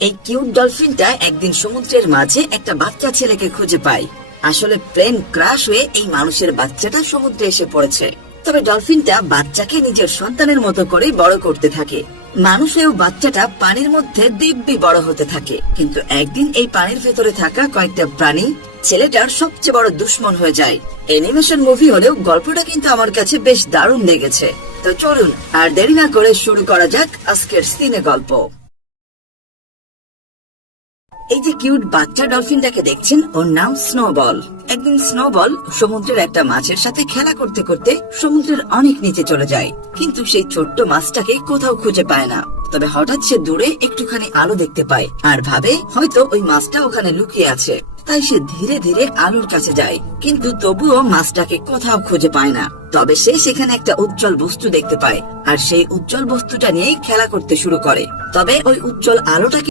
এই কিউট ডলফিনটা একদিন সমুদ্রের মাঝে একটা বাচ্চা ছেলেকে খুঁজে পায়। আসলে প্লেন ক্রাশ হয়ে এই মানুষের বাচ্চাটা সমুদ্রে এসে পড়েছে। তবে ডলফিনটা বাচ্চাকে নিজের সন্তানের মতো করে বড় করতে থাকে। মানুষেও বাচ্চাটা পানির মধ্যে দিব্যি বড় হতে থাকে। কিন্তু একদিন এই পানির ভেতরে থাকা কয়েকটা প্রাণী ছেলেটার সবচেয়ে বড় দুশ্মন হয়ে যায়। অ্যানিমেশন মুভি হলেও গল্পটা কিন্তু আমার কাছে বেশ দারুণ লেগেছে। তো চলুন আর দেরি না করে শুরু করা যাক আজকের সিনে গল্প। এই যে কিউট বাচ্চা ডলফিনটাকে দেখছেন, ওর নাম স্নোবল। একদিন স্নোবল সমুদ্রের একটা মাছের সাথে খেলা করতে করতে সমুদ্রের অনেক নিচে চলে যায়, কিন্তু সেই ছোট্ট মাছটাকে কোথাও খুঁজে পায় না। তবে হঠাৎ সে দূরে একটুখানি আলো দেখতে পায় আর ভাবে হয়তো ওই মাছটা ওখানে লুকিয়ে আছে। তাই সে ধীরে ধীরে আলোর কাছে যায়, কিন্তু তবুও মাছটাকে কোথাও খুঁজে পায় না। তবে সে সেখানে একটা উজ্জ্বল বস্তু দেখতে পায় আর সেই উজ্জ্বল বস্তুটা নিয়ে খেলা করতে শুরু করে। তবে ওই উজ্জ্বল আলোটাকে